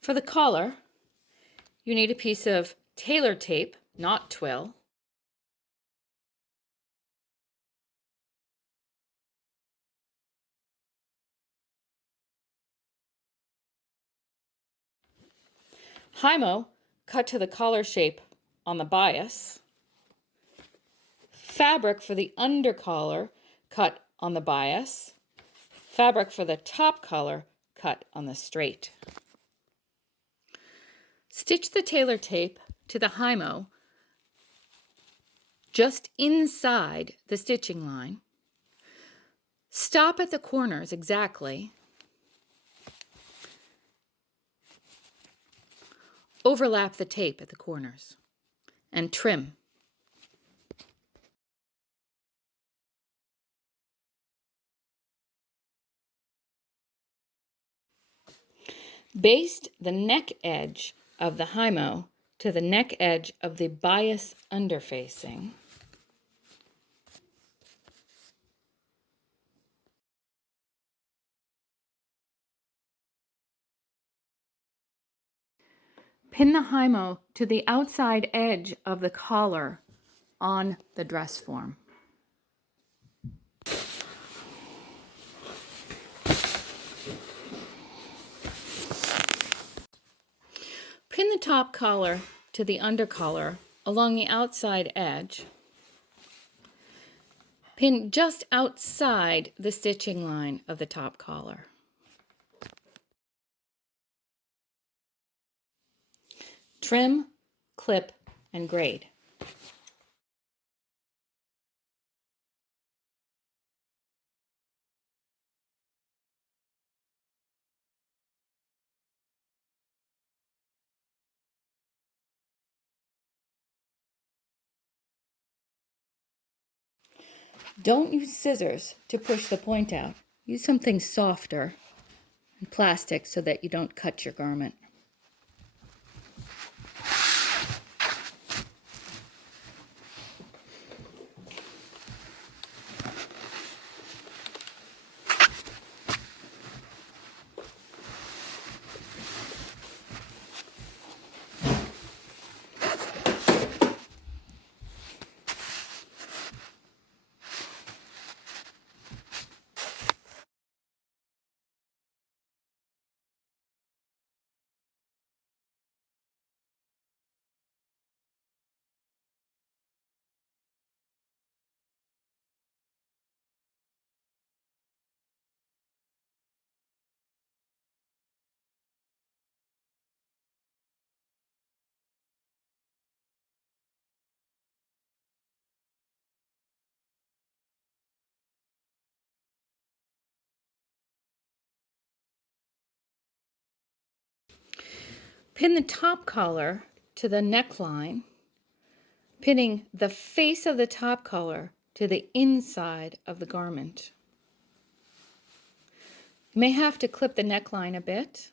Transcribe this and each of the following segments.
For the collar, you need a piece of tailor tape, not twill. Hymo cut to the collar shape on the bias. Fabric for the undercollar cut on the bias. Fabric for the top collar cut on the straight. Stitch the tailor tape to the hymo just inside the stitching line. Stop at the corners exactly. Overlap the tape at the corners and trim. Baste the neck edge of the hymo to the neck edge of the bias underfacing. Pin the hymo to the outside edge of the collar on the dress form. Pin the top collar to the undercollar along the outside edge. Pin just outside the stitching line of the top collar. Trim, clip, and grade. Don't use scissors to push the point out. Use something softer and plastic so that you don't cut your garment. Pin the top collar to the neckline, pinning the face of the top collar to the inside of the garment. You may have to clip the neckline a bit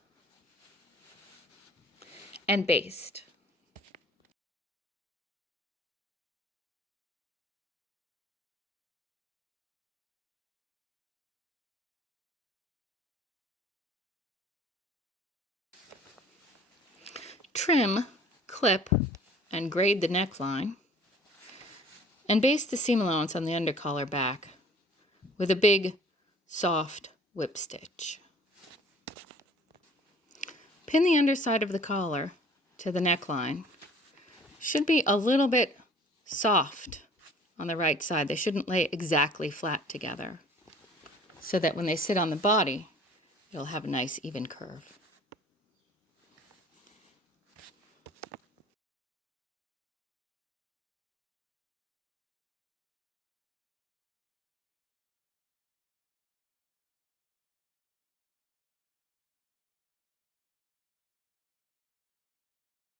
and baste. Trim, clip, and grade the neckline, and baste the seam allowance on the undercollar back with a big, soft whip stitch. Pin the underside of the collar to the neckline. Should be a little bit soft on the right side. They shouldn't lay exactly flat together, so that when they sit on the body, it'll have a nice even curve.